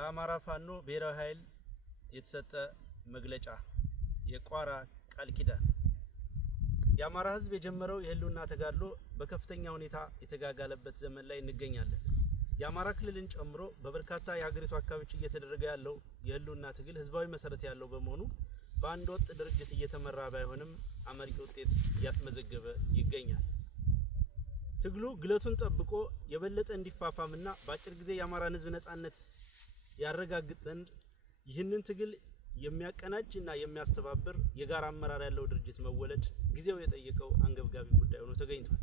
በአማራ ፋኖ ብሔራዊ ኃይል የተሰጠ መግለጫ የቋራ ቃል ኪዳን የአማራ ህዝብ የጀመረው የህልውና ተጋድሎ በከፍተኛ ሁኔታ የተጋጋለበት ዘመን ላይ እንገኛለን። የአማራ ክልልን ጨምሮ በበርካታ የሀገሪቱ አካባቢዎች እየተደረገ ያለው የህልውና ትግል ህዝባዊ መሰረት ያለው በመሆኑ በአንድ ወጥ ድርጅት እየተመራ ባይሆንም አመርቂ ውጤት እያስመዘገበ ይገኛል። ትግሉ ግለቱን ጠብቆ የበለጠ እንዲፋፋምና በአጭር ጊዜ የአማራን ህዝብ ነጻነት ያረጋግጥ ዘንድ ይህንን ትግል የሚያቀናጅና የሚያስተባብር የጋራ አመራር ያለው ድርጅት መወለድ ጊዜው የጠየቀው አንገብጋቢ ጉዳይ ሆኖ ተገኝቷል።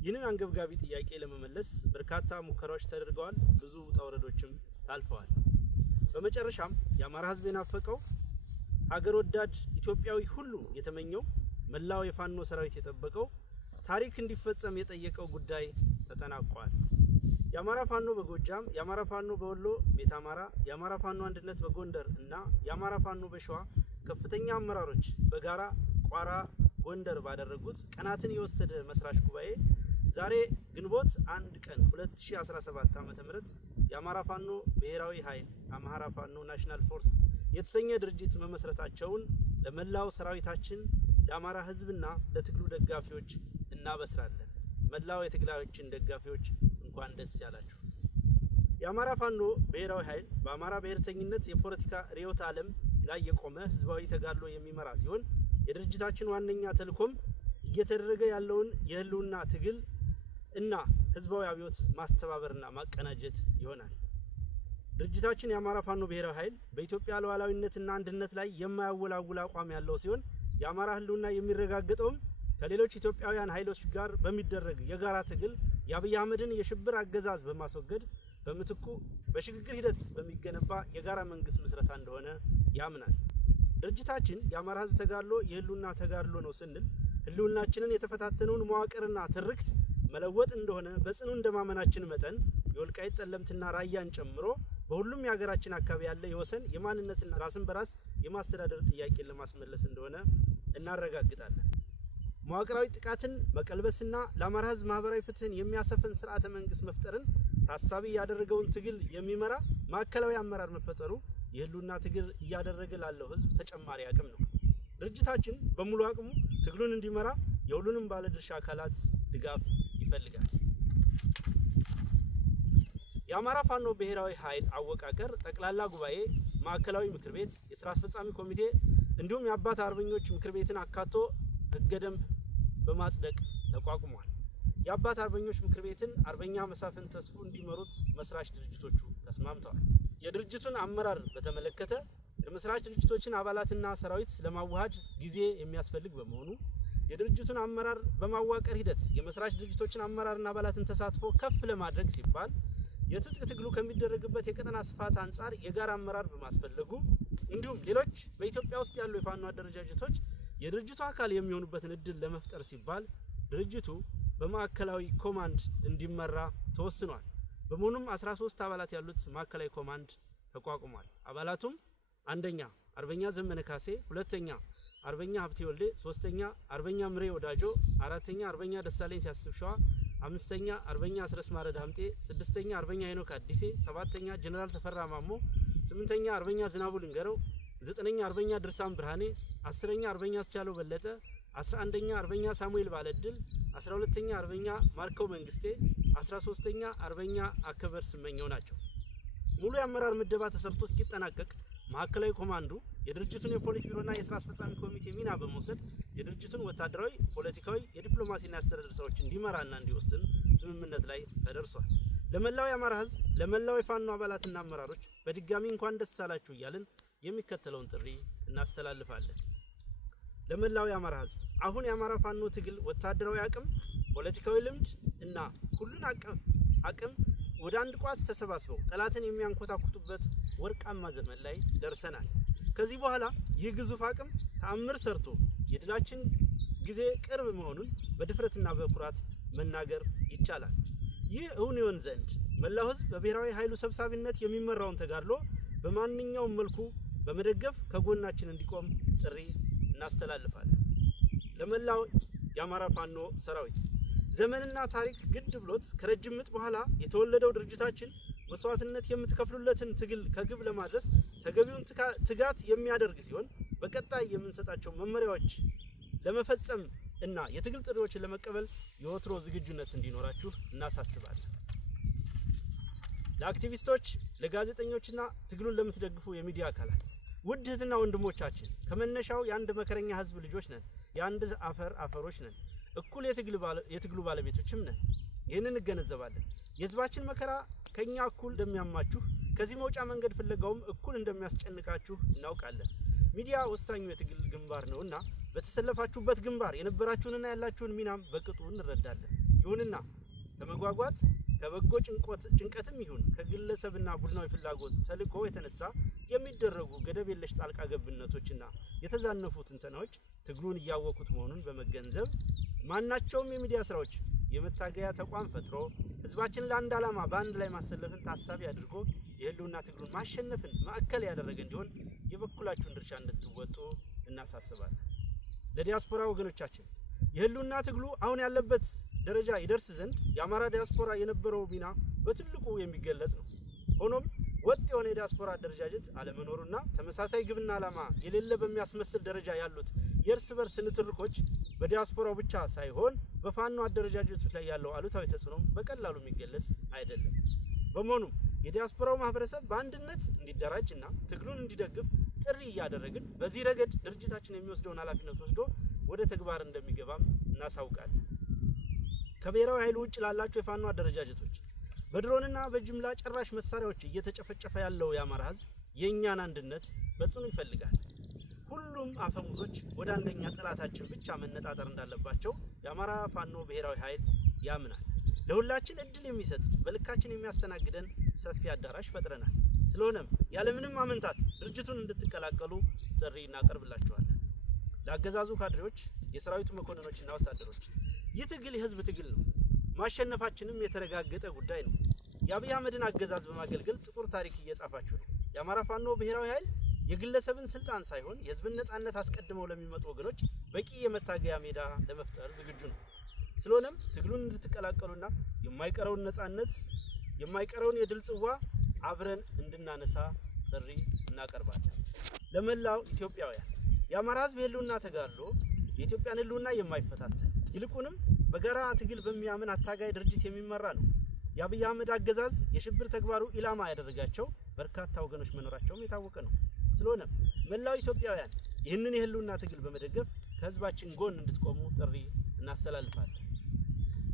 ይህንን አንገብጋቢ ጥያቄ ለመመለስ በርካታ ሙከራዎች ተደርገዋል። ብዙ ውጣ ውረዶችም ታልፈዋል። በመጨረሻም የአማራ ህዝብ የናፈቀው ሀገር ወዳድ ኢትዮጵያዊ ሁሉ የተመኘው መላው የፋኖ ሰራዊት የጠበቀው ታሪክ እንዲፈጸም የጠየቀው ጉዳይ ተጠናቋል። የአማራ ፋኖ በጎጃም፣ የአማራ ፋኖ በወሎ ቤት አማራ፣ የአማራ ፋኖ አንድነት በጎንደር እና የአማራ ፋኖ በሸዋ ከፍተኛ አመራሮች በጋራ ቋራ ጎንደር ባደረጉት ቀናትን የወሰደ መስራች ጉባኤ ዛሬ ግንቦት 1 ቀን 2017 ዓ.ም የአማራ ፋኖ ብሔራዊ ኃይል አማራ ፋኖ ናሽናል ፎርስ የተሰኘ ድርጅት መመስረታቸውን ለመላው ሰራዊታችን ለአማራ ህዝብና ለትግሉ ደጋፊዎች እናበስራለን። መላው የትግላችን ደጋፊዎች እንኳን ደስ ያላችሁ። የአማራ ፋኖ ብሔራዊ ኃይል በአማራ ብሔርተኝነት የፖለቲካ ርዕዮተ ዓለም ላይ የቆመ ህዝባዊ ተጋድሎ የሚመራ ሲሆን የድርጅታችን ዋነኛ ተልዕኮም እየተደረገ ያለውን የህልውና ትግል እና ህዝባዊ አብዮት ማስተባበርና ማቀናጀት ይሆናል። ድርጅታችን የአማራ ፋኖ ብሔራዊ ኃይል በኢትዮጵያ ሉዓላዊነትና አንድነት ላይ የማያወላውል አቋም ያለው ሲሆን የአማራ ህልውና የሚረጋገጠውም ከሌሎች ኢትዮጵያውያን ኃይሎች ጋር በሚደረግ የጋራ ትግል የአብይ አህመድን የሽብር አገዛዝ በማስወገድ በምትኩ በሽግግር ሂደት በሚገነባ የጋራ መንግስት ምስረታ እንደሆነ ያምናል። ድርጅታችን የአማራ ህዝብ ተጋድሎ የህልውና ተጋድሎ ነው ስንል ህልውናችንን የተፈታተነውን መዋቅርና ትርክት መለወጥ እንደሆነ በጽኑ እንደማመናችን መጠን የወልቃይት ጠለምትና ራያን ጨምሮ በሁሉም የሀገራችን አካባቢ ያለ የወሰን የማንነትና ራስን በራስ የማስተዳደር ጥያቄን ለማስመለስ እንደሆነ እናረጋግጣለን። መዋቅራዊ ጥቃትን መቀልበስና ለአማራ ህዝብ ማህበራዊ ፍትህን የሚያሰፍን ስርዓተ መንግስት መፍጠርን ታሳቢ ያደረገውን ትግል የሚመራ ማዕከላዊ አመራር መፈጠሩ የህልውና ትግል እያደረገ ላለው ህዝብ ተጨማሪ አቅም ነው። ድርጅታችን በሙሉ አቅሙ ትግሉን እንዲመራ የሁሉንም ባለድርሻ አካላት ድጋፍ ይፈልጋል። የአማራ ፋኖ ብሔራዊ ኃይል አወቃቀር ጠቅላላ ጉባኤ፣ ማዕከላዊ ምክር ቤት፣ የስራ አስፈጻሚ ኮሚቴ እንዲሁም የአባት አርበኞች ምክር ቤትን አካቶ ህገ ደንብ በማጽደቅ ተቋቁሟል። የአባት አርበኞች ምክር ቤትን አርበኛ መሳፍንት ተስፉ እንዲመሩት መስራች ድርጅቶቹ ተስማምተዋል። የድርጅቱን አመራር በተመለከተ የመስራች ድርጅቶችን አባላትና ሰራዊት ለማዋሃድ ጊዜ የሚያስፈልግ በመሆኑ የድርጅቱን አመራር በማዋቀር ሂደት የመስራች ድርጅቶችን አመራርና አባላትን ተሳትፎ ከፍ ለማድረግ ሲባል የትጥቅ ትግሉ ከሚደረግበት የቀጠና ስፋት አንጻር የጋራ አመራር በማስፈለጉ እንዲሁም ሌሎች በኢትዮጵያ ውስጥ ያሉ የፋኖ አደረጃጀቶች የድርጅቱ አካል የሚሆኑበትን እድል ለመፍጠር ሲባል ድርጅቱ በማዕከላዊ ኮማንድ እንዲመራ ተወስኗል። በመሆኑም 13 አባላት ያሉት ማዕከላዊ ኮማንድ ተቋቁሟል። አባላቱም አንደኛ አርበኛ ዘመነ ካሴ፣ ሁለተኛ አርበኛ ሀብቴ ወልዴ፣ ሶስተኛ አርበኛ ምሬ ወዳጆ፣ አራተኛ አርበኛ ደሳለኝ ሲያስብ ሸዋ፣ አምስተኛ አርበኛ አስረስ ማረድ ሀምጤ፣ ስድስተኛ አርበኛ ሄኖክ አዲሴ፣ ሰባተኛ ጀነራል ተፈራ ማሞ፣ ስምንተኛ አርበኛ ዝናቡ ልንገረው፣ ዘጠነኛ አርበኛ ድርሳም ብርሃኔ፣ 10ኛ አርበኛ አስቻለው በለጠ፣ 11ኛ አርበኛ ሳሙኤል ባለድል፣ 12ኛ አርበኛ ማርከው መንግስቴ፣ 13ኛ አርበኛ አከበር ስመኘው ናቸው። ሙሉ የአመራር ምደባ ተሰርቶ እስኪጠናቀቅ ማዕከላዊ ኮማንዱ የድርጅቱን የፖሊት ቢሮና የስራ አስፈጻሚ ኮሚቴ ሚና በመውሰድ የድርጅቱን ወታደራዊ፣ ፖለቲካዊ፣ የዲፕሎማሲና የአስተዳደር ስራዎች እንዲመራና እንዲወስን ስምምነት ላይ ተደርሷል። ለመላው የአማራ ህዝብ፣ ለመላው የፋኖ አባላትና አመራሮች በድጋሚ እንኳን ደስ አላችሁ እያልን የሚከተለውን ጥሪ እናስተላልፋለን። ለመላው የአማራ ህዝብ አሁን የአማራ ፋኖ ትግል ወታደራዊ አቅም፣ ፖለቲካዊ ልምድ እና ሁሉን አቀፍ አቅም ወደ አንድ ቋት ተሰባስበው ጠላትን የሚያንኮታኩቱበት ወርቃማ ዘመን ላይ ደርሰናል። ከዚህ በኋላ ይህ ግዙፍ አቅም ተአምር ሰርቶ የድላችን ጊዜ ቅርብ መሆኑን በድፍረትና በኩራት መናገር ይቻላል። ይህ እውን ይሆን ዘንድ መላው ህዝብ በብሔራዊ ኃይሉ ሰብሳቢነት የሚመራውን ተጋድሎ በማንኛውም መልኩ በመደገፍ ከጎናችን እንዲቆም ጥሪ እናስተላልፋለን። ለመላው የአማራ ፋኖ ሰራዊት ዘመንና ታሪክ ግድ ብሎት ከረጅም ምጥ በኋላ የተወለደው ድርጅታችን መስዋዕትነት የምትከፍሉለትን ትግል ከግብ ለማድረስ ተገቢውን ትጋት የሚያደርግ ሲሆን በቀጣይ የምንሰጣቸው መመሪያዎች ለመፈጸም እና የትግል ጥሪዎችን ለመቀበል የወትሮ ዝግጁነት እንዲኖራችሁ እናሳስባለን። ለአክቲቪስቶች፣ ለጋዜጠኞችና ትግሉን ለምትደግፉ የሚዲያ አካላት ውድ እህትና ወንድሞቻችን ከመነሻው የአንድ መከረኛ ህዝብ ልጆች ነን። የአንድ አፈር አፈሮች ነን። እኩል የትግሉ ባለቤቶችም ነን። ይህንን እንገነዘባለን። የህዝባችን መከራ ከኛ እኩል እንደሚያማችሁ ከዚህ መውጫ መንገድ ፍለጋውም እኩል እንደሚያስጨንቃችሁ እናውቃለን። ሚዲያ ወሳኙ የትግል ግንባር ነውና በተሰለፋችሁበት ግንባር የነበራችሁንና ያላችሁን ሚናም በቅጡ እንረዳለን። ይሁንና ከመጓጓት ከበጎ ጭንቀትም ይሁን ከግለሰብና ቡድናዊ ፍላጎት ተልዕኮ የተነሳ የሚደረጉ ገደብ የለሽ ጣልቃ ገብነቶችና የተዛነፉ ትንተናዎች ትግሉን እያወቁት መሆኑን በመገንዘብ ማናቸውም የሚዲያ ስራዎች የመታገያ ተቋም ፈጥሮ ህዝባችን ለአንድ ዓላማ በአንድ ላይ ማሰለፍን ታሳቢ አድርጎ የህልውና ትግሉን ማሸነፍን ማዕከል ያደረገ እንዲሆን የበኩላችሁን ድርሻ እንድትወጡ እናሳስባለን። ለዲያስፖራ ወገኖቻችን የህልውና ትግሉ አሁን ያለበት ደረጃ ይደርስ ዘንድ የአማራ ዲያስፖራ የነበረው ሚና በትልቁ የሚገለጽ ነው። ሆኖም ወጥ የሆነ የዲያስፖራ አደረጃጀት አለመኖሩና ተመሳሳይ ግብና ዓላማ የሌለ በሚያስመስል ደረጃ ያሉት የእርስ በርስ ንትርኮች በዲያስፖራው ብቻ ሳይሆን በፋኖ አደረጃጀቶች ላይ ያለው አሉታዊ ተጽዕኖ በቀላሉ የሚገለጽ አይደለም። በመሆኑም የዲያስፖራው ማህበረሰብ በአንድነት እንዲደራጅና ትግሉን እንዲደግፍ ጥሪ እያደረግን በዚህ ረገድ ድርጅታችን የሚወስደውን ኃላፊነት ወስዶ ወደ ተግባር እንደሚገባም እናሳውቃለን። ከብሔራዊ ኃይል ውጭ ላላቸው የፋኖ አደረጃጀቶች በድሮንና በጅምላ ጨራሽ መሳሪያዎች እየተጨፈጨፈ ያለው የአማራ ህዝብ የእኛን አንድነት በጽኑ ይፈልጋል። ሁሉም አፈሙዞች ወደ አንደኛ ጠላታችን ብቻ መነጣጠር እንዳለባቸው የአማራ ፋኖ ብሔራዊ ኃይል ያምናል። ለሁላችን እድል የሚሰጥ በልካችን የሚያስተናግደን ሰፊ አዳራሽ ፈጥረናል። ስለሆነም ያለምንም አመንታት ድርጅቱን እንድትቀላቀሉ ጥሪ እናቀርብላችኋለን። ለአገዛዙ ካድሬዎች፣ የሰራዊቱ መኮንኖችና ወታደሮች ይህ ትግል የህዝብ ትግል ነው። ማሸነፋችንም የተረጋገጠ ጉዳይ ነው። የአብይ አህመድን አገዛዝ በማገልገል ጥቁር ታሪክ እየጻፋችሁ ነው። የአማራ ፋኖ ብሔራዊ ኃይል የግለሰብን ስልጣን ሳይሆን የህዝብን ነጻነት አስቀድመው ለሚመጡ ወገኖች በቂ የመታገያ ሜዳ ለመፍጠር ዝግጁ ነው። ስለሆነም ትግሉን እንድትቀላቀሉና የማይቀረውን ነጻነት የማይቀረውን የድል ጽዋ አብረን እንድናነሳ ጥሪ እናቀርባለን። ለመላው ኢትዮጵያውያን የአማራ ህዝብ የህልውና ተጋድሎ የኢትዮጵያን ህልውና የማይፈታተን ይልቁንም በጋራ ትግል በሚያምን አታጋይ ድርጅት የሚመራ ነው። የአብይ አህመድ አገዛዝ የሽብር ተግባሩ ኢላማ ያደረጋቸው በርካታ ወገኖች መኖራቸውም የታወቀ ነው። ስለሆነም መላው ኢትዮጵያውያን ይህንን የህልውና ትግል በመደገፍ ከህዝባችን ጎን እንድትቆሙ ጥሪ እናስተላልፋለን።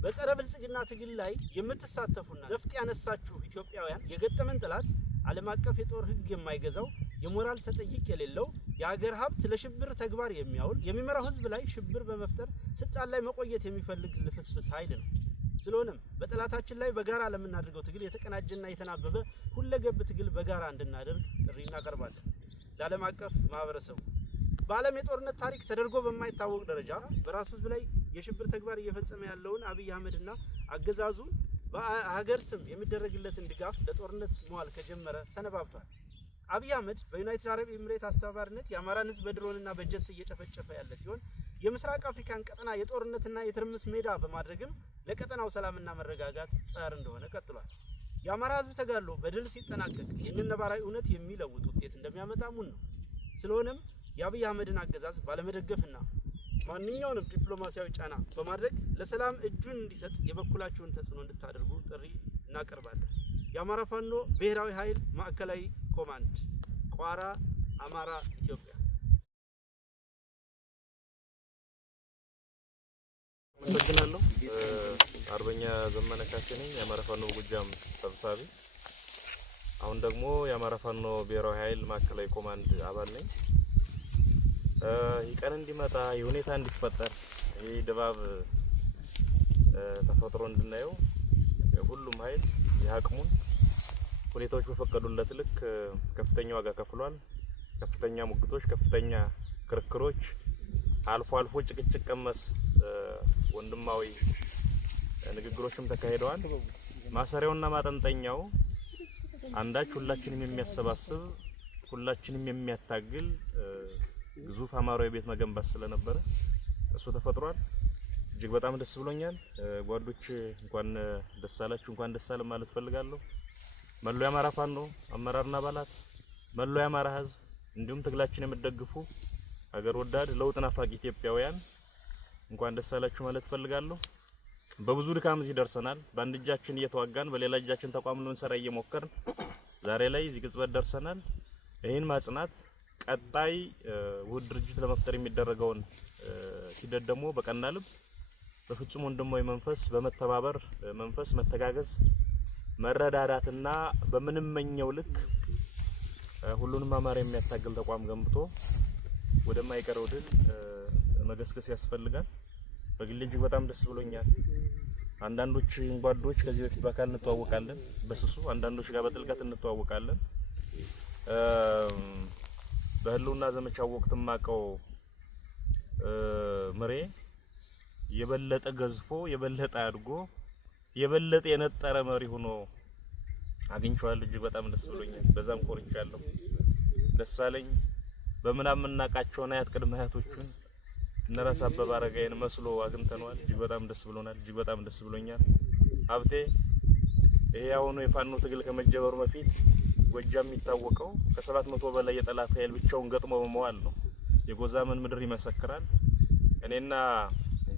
በጸረ ብልጽግና ትግል ላይ የምትሳተፉና ነፍጥ ያነሳችሁ ኢትዮጵያውያን የገጠመን ጠላት ዓለም አቀፍ የጦር ህግ የማይገዛው የሞራል ተጠይቅ የሌለው የሀገር ሀብት ለሽብር ተግባር የሚያውል የሚመራው ህዝብ ላይ ሽብር በመፍጠር ስልጣን ላይ መቆየት የሚፈልግ ልፍስፍስ ኃይል ነው። ስለሆነም በጠላታችን ላይ በጋራ ለምናደርገው ትግል የተቀናጀና የተናበበ ሁለገብ ትግል በጋራ እንድናደርግ ጥሪ እናቀርባለን። ለዓለም አቀፍ ማህበረሰቡ በዓለም የጦርነት ታሪክ ተደርጎ በማይታወቅ ደረጃ በራሱ ህዝብ ላይ የሽብር ተግባር እየፈጸመ ያለውን አብይ አህመድና አገዛዙን በሀገር ስም የሚደረግለትን ድጋፍ ለጦርነት መዋል ከጀመረ ሰነባብቷል። አብይ አህመድ በዩናይትድ አረብ ኤሚሬት አስተባባሪነት የአማራን ህዝብ በድሮንና በጀት እየጨፈጨፈ ያለ ሲሆን የምስራቅ አፍሪካን ቀጠና የጦርነትና የትርምስ ሜዳ በማድረግም ለቀጠናው ሰላምና መረጋጋት ጸር እንደሆነ ቀጥሏል። የአማራ ህዝብ ተጋድሎ በድል ሲጠናቀቅ ይህንን ነባራዊ እውነት የሚለውጥ ውጤት እንደሚያመጣ ሙን ነው። ስለሆነም የአብይ አህመድን አገዛዝ ባለመደገፍና ማንኛውንም ዲፕሎማሲያዊ ጫና በማድረግ ለሰላም እጁን እንዲሰጥ የበኩላችሁን ተጽዕኖ እንድታደርጉ ጥሪ እናቀርባለን። የአማራ ፋኖ ብሔራዊ ኃይል ማዕከላዊ ኮማንድ ቋራ፣ አማራ፣ ኢትዮጵያ። አመሰግናለሁ። አርበኛ ዘመነ ካሴ ነኝ፣ የአማራ ፋኖ ጎጃም ሰብሳቢ። አሁን ደግሞ የአማራ ፋኖ ብሔራዊ ኃይል ማዕከላዊ ኮማንድ አባል ነኝ። ይህ ቀን እንዲመጣ የሁኔታ እንዲፈጠር ይህ ድባብ ተፈጥሮ እንድናየው ሁሉም ኃይል የአቅሙን ሁኔታዎች በፈቀዱለት ልክ ከፍተኛ ዋጋ ከፍሏል። ከፍተኛ ሙግቶች፣ ከፍተኛ ክርክሮች፣ አልፎ አልፎ ጭቅጭቅ ቀመስ ወንድማዊ ንግግሮችም ተካሂደዋል። ማሰሪያውና ማጠንጠኛው አንዳች ሁላችንም የሚያሰባስብ ሁላችንም የሚያታግል ግዙፍ አማራዊ ቤት መገንባት ስለነበረ እሱ ተፈጥሯል። እጅግ በጣም ደስ ብሎኛል። ጓዶች እንኳን ደስ አላችሁ፣ እንኳን ደስ አለ ማለት ፈልጋለሁ። መላው የአማራ ፋኖ አመራርና አባላት መላው የአማራ ህዝብ እንዲሁም ትግላችን የምትደግፉ ሀገር ወዳድ ለውጥ ናፋቂ ኢትዮጵያውያን እንኳን ደስ አላችሁ ማለት ፈልጋለሁ። በብዙ ድካም እዚህ ደርሰናል። በአንድ እጃችን እየተዋጋን በሌላ እጃችን ተቋም ልንሰራ እየሞከርን ዛሬ ላይ እዚህ ቅጽበት ደርሰናል። ይህን ማጽናት ቀጣይ ውህድ ድርጅት ለመፍጠር የሚደረገውን ሂደት ደግሞ በቀና ልብ በፍጹም ወንድማዊ መንፈስ በመተባበር መንፈስ መተጋገዝ መረዳዳትና በምንመኘው ልክ ሁሉንም አማራ የሚያታግል ተቋም ገንብቶ ወደማይቀረው ድል መገስገስ ያስፈልጋል። በግሌ እጅግ በጣም ደስ ብሎኛል። አንዳንዶች ጓዶች ከዚህ በፊት በአካል እንተዋወቃለን በስሱ አንዳንዶች ጋር በጥልቀት እንተዋወቃለን። በህልውና ዘመቻው ወቅት ማቀው መሬ የበለጠ ገዝፎ የበለጠ አድጎ የበለጠ የነጠረ መሪ ሆኖ አግኝቻለሁ። እጅግ በጣም ደስ ብሎኛል። በዛም ኮርቻለሁ። ደስ አለኝ። በምናምን እናቃቸውና አያት ቅድመ አያቶቹን እነራስ አበበ አረጋይን መስሎ አግኝተነዋል። እጅግ በጣም ደስ ብሎናል። እጅግ በጣም ደስ ብሎኛል። ሀብቴ ይሄ አሁን የፋኖ ትግል ከመጀመሩ በፊት ጎጃም የሚታወቀው ከ700 በላይ የጠላት ኃይል ብቻውን ገጥሞ በመዋል ነው። የጎዛመን ምድር ይመሰክራል። እኔና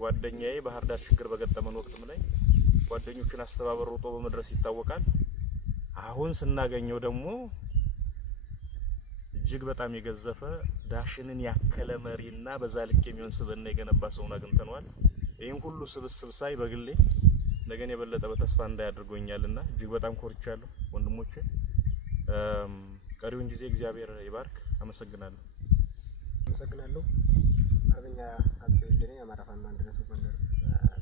ጓደኛዬ ባህር ዳር ችግር በገጠመን ወቅትም ላይ ጓደኞቹን አስተባብሮ ሮጦ በመድረስ ይታወቃል። አሁን ስናገኘው ደግሞ እጅግ በጣም የገዘፈ ዳሽንን ያከለ መሪና በዛ ልክ የሚሆን ስብዕና የገነባ ሰውን አግኝተነዋል። ይሄን ሁሉ ስብስብ ሳይ በግሌ ነገን የበለጠ በተስፋ እንዳያደርገኛልና እጅግ በጣም ኮርቻለሁ። ወንድሞቼ ቀሪውን ጊዜ እግዚአብሔር ይባርክ። አመሰግናለሁ። አመሰግናለሁ። አርበኛ ሀብቴ ወልዴ የአማራ ፋኖ አንድነት ጎንደር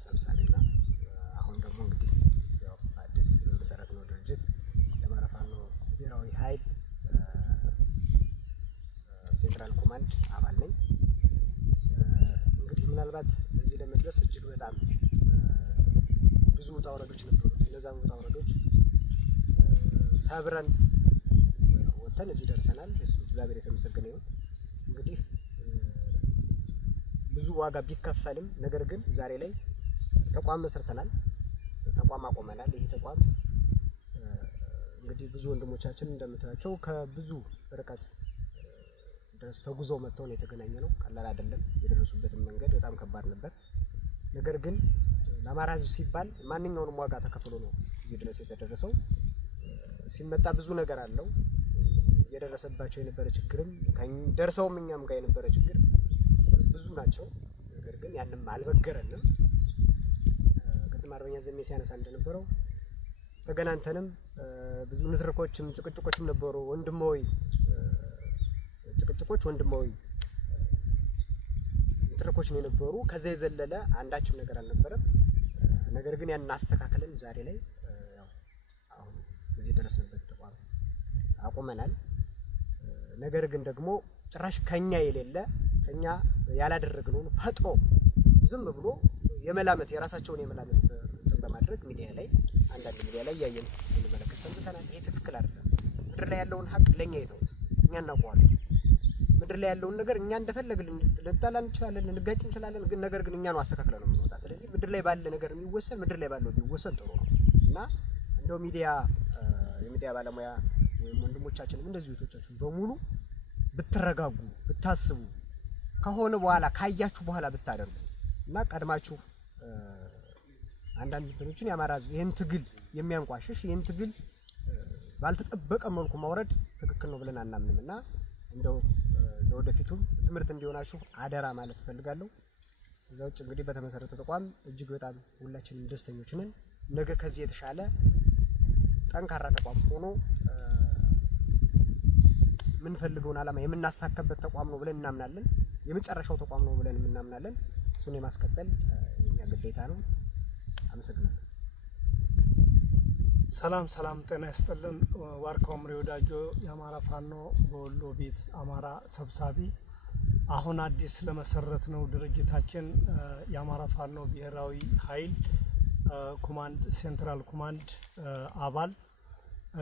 ሰብሳቢና አሁን ደግሞ እንግዲህ ያው አዲስ መሰረት ነው ድርጅት የአማራ ፋኖ ብሔራዊ ኃይል ሴንትራል ኮማንድ አባል ነኝ። እንግዲህ ምናልባት እዚህ ለመድረስ እጅግ በጣም ብዙ ውጣ ውረዶች ነበሩት። እነዛም ውጣ ውረዶች ሰብረን ወጥተን እዚህ ደርሰናል። እሱ እግዚአብሔር የተመሰገነ ይሁን። እንግዲህ ብዙ ዋጋ ቢከፈልም ነገር ግን ዛሬ ላይ ተቋም መስርተናል፣ ተቋም አቆመናል። ይሄ ተቋም እንግዲህ ብዙ ወንድሞቻችን እንደምታያቸው ከብዙ ርቀት ድረስ ተጉዘው መጥተው ነው የተገናኘ ነው። ቀላል አይደለም። የደረሱበትን መንገድ በጣም ከባድ ነበር። ነገር ግን ለአማራ ሕዝብ ሲባል ማንኛውንም ዋጋ ተከፍሎ ነው እዚህ ድረስ የተደረሰው። ሲመጣ ብዙ ነገር አለው። የደረሰባቸው የነበረ ችግርም ደርሰውም እኛም ጋር የነበረ ችግር ብዙ ናቸው። ነገር ግን ያንም አልበገረንም። ቅድም አርበኛ ዘሜ ሲያነሳ እንደነበረው ተገናንተንም ብዙ ንትርኮችም ጭቅጭቆችም ነበሩ። ወንድማዊ ጭቅጭቆች ወንድማዊ ንትርኮች ነው የነበሩ። ከዛ የዘለለ አንዳችም ነገር አልነበረም። ነገር ግን ያን አስተካክለን ዛሬ ላይ ያው አሁን እዚህ ደረስንበት ተቋም አቁመናል። ነገር ግን ደግሞ ጭራሽ ከኛ የሌለ ከኛ ያላደረግነውን ፈጥሮ ዝም ብሎ የመላመት የራሳቸውን የመላመት በማድረግ ሚዲያ ላይ አንዳንድ ሚዲያ ላይ ያየን እንመለከት ሰምተናል። ይሄ ትክክል አይደለም። ምድር ላይ ያለውን ሀቅ ለኛ ይተውት፣ እኛ እናውቀዋለን። ምድር ላይ ያለውን ነገር እኛ እንደፈለግን ልንጣላ እንችላለን፣ ልንጋጭ እንችላለን። ግን ነገር ግን እኛ ነው አስተካክለን ነው የምንወጣ። ስለዚህ ምድር ላይ ባለ ነገር የሚወሰን ምድር ላይ ባለው ቢወሰን ጥሩ ነው እና እንደው የሚዲያ ባለሙያ ወይም ወንድሞቻችንም እንደዚህ እህቶቻችን በሙሉ ብትረጋጉ ብታስቡ ከሆነ በኋላ ካያችሁ በኋላ ብታደርጉ እና ቀድማችሁ አንዳንድ እንትኖችን የአማራ ሕዝብ ይሄን ትግል የሚያንቋሽሽ ይሄን ትግል ባልተጠበቀ መልኩ ማውረድ ትክክል ነው ብለን አናምንምና እንደው ለወደፊቱም ትምህርት እንዲሆናችሁ አደራ ማለት እፈልጋለሁ። እዛ ውጭ እንግዲህ በተመሰረተ ተቋም እጅግ በጣም ሁላችንም ደስተኞች ነን። ነገ ከዚህ የተሻለ ጠንካራ ተቋም ሆኖ የምንፈልገውን ዓላማ የምናሳካበት ተቋም ነው ብለን እናምናለን። የመጨረሻው ተቋም ነው ብለን እናምናለን። እሱን የማስቀጠል የኛ ግዴታ ነው። አመሰግናለሁ። ሰላም ጤና ይስጥልን። ዋርካው ምሬ ወዳጆ የአማራ ፋኖ በወሎ ቤት አማራ ሰብሳቢ፣ አሁን አዲስ ለመሰረት ነው ድርጅታችን የአማራ ፋኖ ብሔራዊ ኃይል ኮማንድ ሴንትራል ኮማንድ አባል።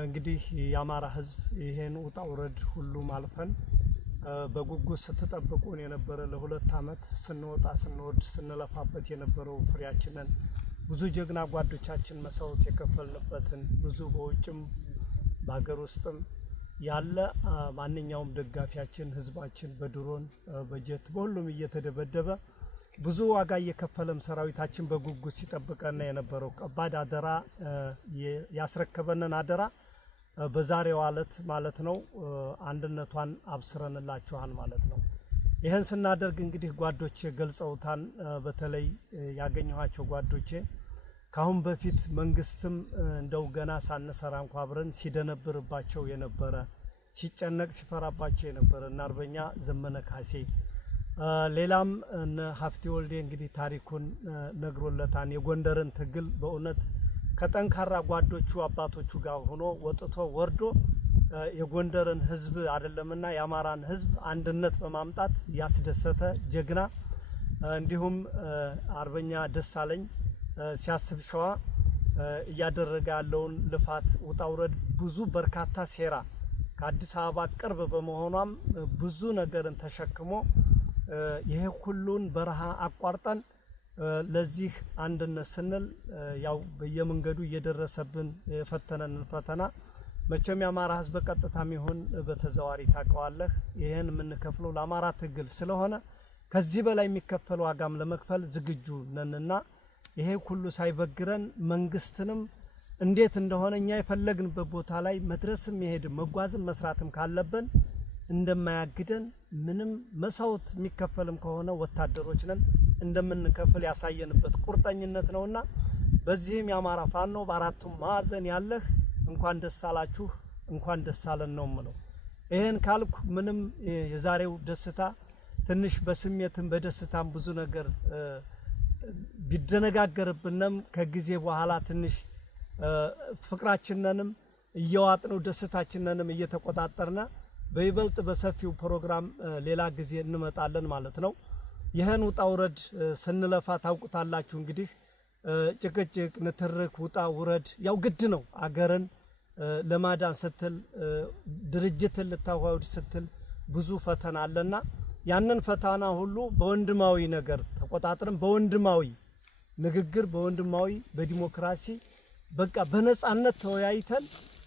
እንግዲህ የአማራ ሕዝብ ይሄን ውጣ ውረድ ሁሉ ማልፈን በጉጉት ስትጠብቁን የነበረ ለ2 አመት ስንወጣ ስንወድ ስንለፋበት የነበረው ፍሬያችንን ብዙ ጀግና ጓዶቻችን መስዋዕት የከፈልንበትን ብዙ በውጭም በሀገር ውስጥም ያለ ማንኛውም ደጋፊያችን ህዝባችን በድሮን በጀት በሁሉም እየተደበደበ ብዙ ዋጋ እየከፈለም ሰራዊታችን በጉጉት ሲጠብቀና የነበረው ከባድ አደራ ያስረከበንን አደራ በዛሬው ዕለት ማለት ነው አንድነቷን አብስረንላችኋል ማለት ነው። ይሄን ስናደርግ እንግዲህ ጓዶቼ ገልጸውታን በተለይ ያገኘኋቸው ጓዶቼ ካሁን በፊት መንግስትም እንደው ገና ሳንሰራ እንኳን አብረን ሲደነብርባቸው የነበረ ሲጨነቅ ሲፈራባቸው የነበረ እና አርበኛ ዘመነ ካሴ ሌላም እነ ሀፍቴ ወልዴ እንግዲህ ታሪኩን ነግሮለታን የጎንደርን ትግል በእውነት ከጠንካራ ጓዶቹ አባቶቹ ጋር ሆኖ ወጥቶ ወርዶ የጎንደርን ህዝብ አይደለምና የአማራን ህዝብ አንድነት በማምጣት ያስደሰተ ጀግና እንዲሁም አርበኛ ደሳለኝ ሲያስብ ሸዋ እያደረገ ያለውን ልፋት ውጣውረድ ብዙ በርካታ ሴራ ከአዲስ አበባ ቅርብ በመሆኗም ብዙ ነገርን ተሸክሞ ይሄ ሁሉን በረሃ አቋርጠን ለዚህ አንድነት ስንል ያው በየመንገዱ እየደረሰብን የፈተነንን ፈተና መቼም የአማራ ህዝብ በቀጥታም ይሁን በተዘዋሪ ታውቀዋለህ። ይሄን የምንከፍለው ለአማራ ትግል ስለሆነ ከዚህ በላይ የሚከፈል ዋጋም ለመክፈል ዝግጁ ነንና ይሄ ሁሉ ሳይበግረን መንግስትንም እንዴት እንደሆነ እኛ የፈለግንበት ቦታ ላይ መድረስም መሄድም መጓዝም መስራትም ካለብን እንደማያግደን ምንም መስዋዕት የሚከፈልም ከሆነ ወታደሮች ነን እንደምንከፍል ያሳየንበት ቁርጠኝነት ነውና በዚህም የአማራ ፋኖ በአራቱም ማዕዘን ያለህ እንኳን ደስ አላችሁ እንኳን ደስ አለን ነው የምለው። ይሄን ካልኩ ምንም የዛሬው ደስታ ትንሽ በስሜትም በደስታም ብዙ ነገር ቢደነጋገርብንም ከጊዜ በኋላ ትንሽ ፍቅራችንንም እየዋጥነው ደስታችንንም እየተቆጣጠርና በይበልጥ በሰፊው ፕሮግራም ሌላ ጊዜ እንመጣለን ማለት ነው። ይሄን ውጣ ውረድ ስንለፋ ታውቁታላችሁ እንግዲህ ጭቅጭቅ ንትርክ ውጣ ውረድ ያው ግድ ነው። አገርን ለማዳን ስትል ድርጅትን ልታዋውድ ስትል ብዙ ፈተና አለና ያንን ፈተና ሁሉ በወንድማዊ ነገር ተቆጣጥረን በወንድማዊ ንግግር በወንድማዊ በዲሞክራሲ በቃ በነጻነት ተወያይተን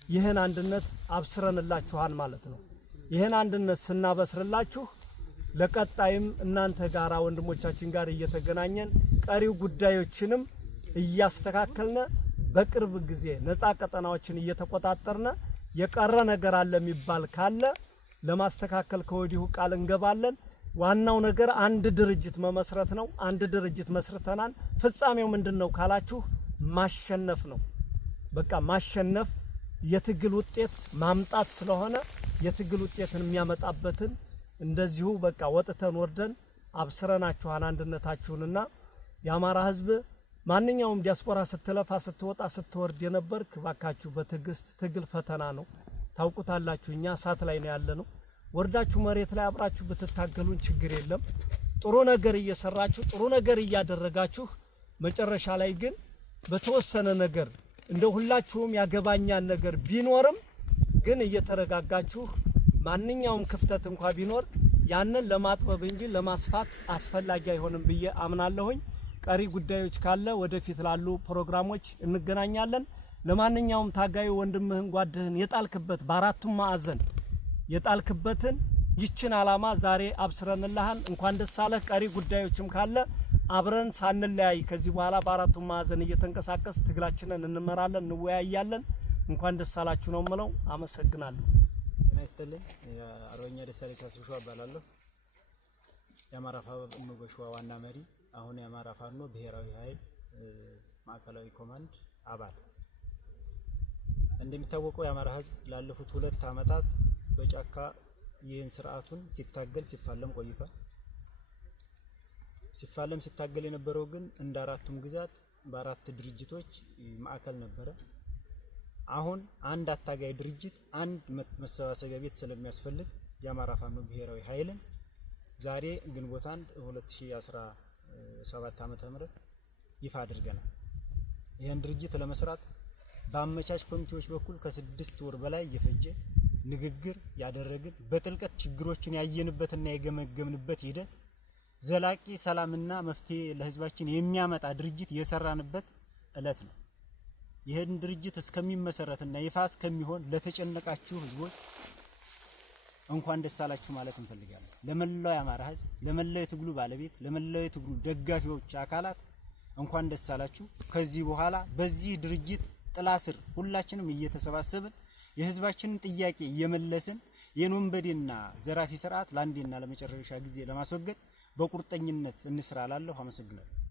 ይሄን አንድነት አብስረንላችኋል ማለት ነው። ይሄን አንድነት ስናበስርላችሁ ለቀጣይም እናንተ ጋራ ወንድሞቻችን ጋር እየተገናኘን ቀሪው ጉዳዮችንም እያስተካከልነ በቅርብ ጊዜ ነፃ ቀጠናዎችን እየተቆጣጠርነ የቀረ ነገር አለ የሚባል ካለ ለማስተካከል ከወዲሁ ቃል እንገባለን። ዋናው ነገር አንድ ድርጅት መመስረት ነው። አንድ ድርጅት መስርተናል። ፍጻሜው ምንድነው ካላችሁ ማሸነፍ ነው። በቃ ማሸነፍ የትግል ውጤት ማምጣት ስለሆነ የትግል ውጤትን የሚያመጣበትን እንደዚሁ በቃ ወጥተን ወርደን አብስረናችኋል አንድነታችሁንና የአማራ ህዝብ ማንኛውም ዲያስፖራ ስትለፋ ስትወጣ ስትወርድ የነበርክ ባካችሁ በትግስት ትግል ፈተና ነው ታውቁታላችሁ። እኛ እሳት ላይ ነው ያለነው። ወርዳችሁ መሬት ላይ አብራችሁ ብትታገሉን ችግር የለም። ጥሩ ነገር እየሰራችሁ ጥሩ ነገር እያደረጋችሁ መጨረሻ ላይ ግን በተወሰነ ነገር እንደ ሁላችሁም ያገባኛል ነገር ቢኖርም ግን እየተረጋጋችሁ ማንኛውም ክፍተት እንኳን ቢኖር ያንን ለማጥበብ እንጂ ለማስፋት አስፈላጊ አይሆንም ብዬ አምናለሁኝ። ቀሪ ጉዳዮች ካለ ወደፊት ላሉ ፕሮግራሞች እንገናኛለን። ለማንኛውም ታጋዩ ወንድምህን ጓድህን የጣልክበት በአራቱም ማዕዘን የጣልክበትን ይችን አላማ ዛሬ አብስረንልሃል። እንኳን ደስ አለህ። ቀሪ ጉዳዮችም ካለ አብረን ሳንለያይ ከዚህ በኋላ በአራቱም ማዕዘን እየተንቀሳቀስ ትግላችንን እንመራለን፣ እንወያያለን። እንኳን ደስ አላችሁ ነው የምለው። አመሰግናለሁ። ጤና ይስጥልኝ። አርበኛ ደሳለኝ ሲያስብ ሸዋ እባላለሁ። የአማራ ፋኖ በሸዋ ዋና መሪ፣ አሁን የአማራ ፋኖ ብሔራዊ ኃይል ማዕከላዊ ኮማንድ አባል። እንደሚታወቀው የአማራ ህዝብ ላለፉት 2 ዓመታት በጫካ ይህን ስርዓቱን ሲታገል ሲፋለም ቆይቷል። ሲታገል የነበረው ግን እንደ አራቱም ግዛት በአራት ድርጅቶች ማዕከል ነበረ። አሁን አንድ አታጋይ ድርጅት አንድ መሰባሰቢያ ቤት ስለሚያስፈልግ የአማራ ፋኖ ብሔራዊ ኃይልን ዛሬ ግንቦት 1 2017 ዓ.ም ይፋ አድርገናል። ይህን ድርጅት ለመስራት በአመቻች ኮሚቴዎች በኩል ከ6 ወር በላይ የፈጀ ንግግር ያደረግን በጥልቀት ችግሮችን ያየንበትና የገመገምንበት ሂደት ዘላቂ ሰላምና መፍትሄ ለህዝባችን የሚያመጣ ድርጅት የሰራንበት እለት ነው። ይሄን ድርጅት እስከሚመሰረትና ይፋ እስከሚሆን ለተጨነቃችሁ ህዝቦች እንኳን ደስ አላችሁ ማለት እንፈልጋለን። ለመላው የአማራ ህዝብ፣ ለመላው የትግሉ ባለቤት፣ ለመላው የትግሉ ደጋፊዎች አካላት እንኳን ደስ አላችሁ። ከዚህ በኋላ በዚህ ድርጅት ጥላ ስር ሁላችንም እየተሰባሰብን የህዝባችንን ጥያቄ እየመለስን የወንበዴና ዘራፊ ስርዓት ለአንዴና ለመጨረሻ ጊዜ ለማስወገድ በቁርጠኝነት እንስራ እላለሁ። አመሰግናለሁ።